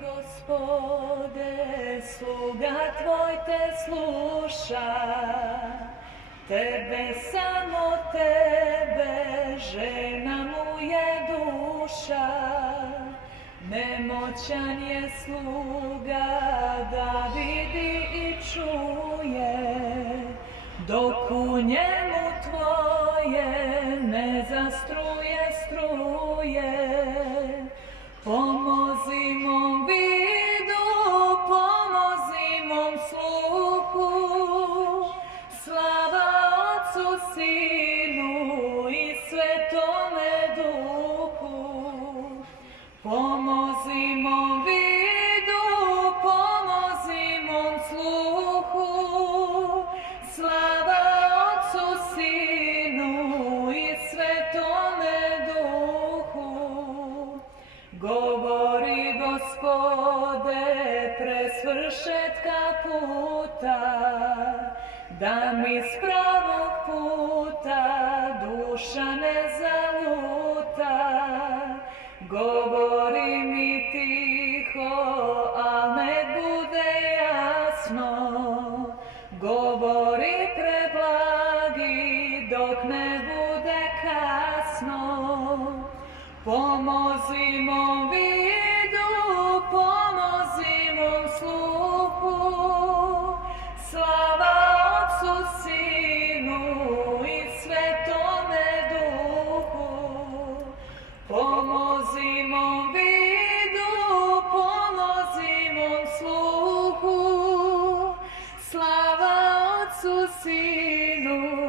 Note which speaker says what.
Speaker 1: Gospode, sluga tvoj te sluša, tebe samo tebe, žena mu je duša. Nemoćan je sluga da vidi i čuje, dok u njemu tvoje ne zastruje Pomozi mom vidu, pomozi mom sluhu, slava Otcu, Sinu i Svetome Duhu. Govori gospode presvršetka puta, da mi s pravog puta duša ne zaluta. Govori Govori preblagi dok ne bude kasno. Pomozi mom vidu, pomozi mom sluhu, slava Otcu, Sinu i Svetome Duhu. Pomozi mom vidu, sino